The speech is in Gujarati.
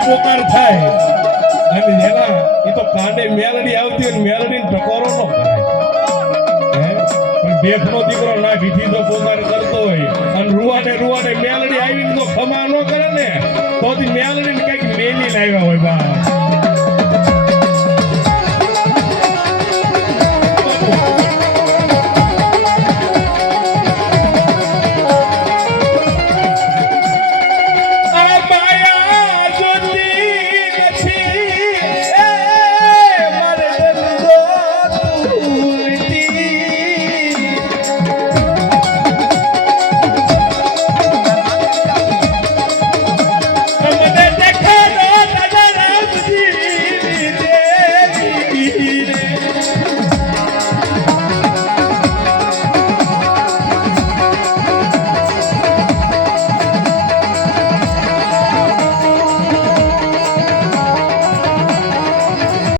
વિધિનો પોકાર થાય. અને એના, એ તો કાંડે મેલડી આવતી હોય ને ટકોરો ન કરાય હે? પણ દીકરો ના વિધિ તો પોકાર કરતો હોય, અને રૂવાને રૂવાને મેલડી આવીને તો ખમા ન કરે ને, તો મેલડીને કંઈક મેલી લાવ્યા હોય બા.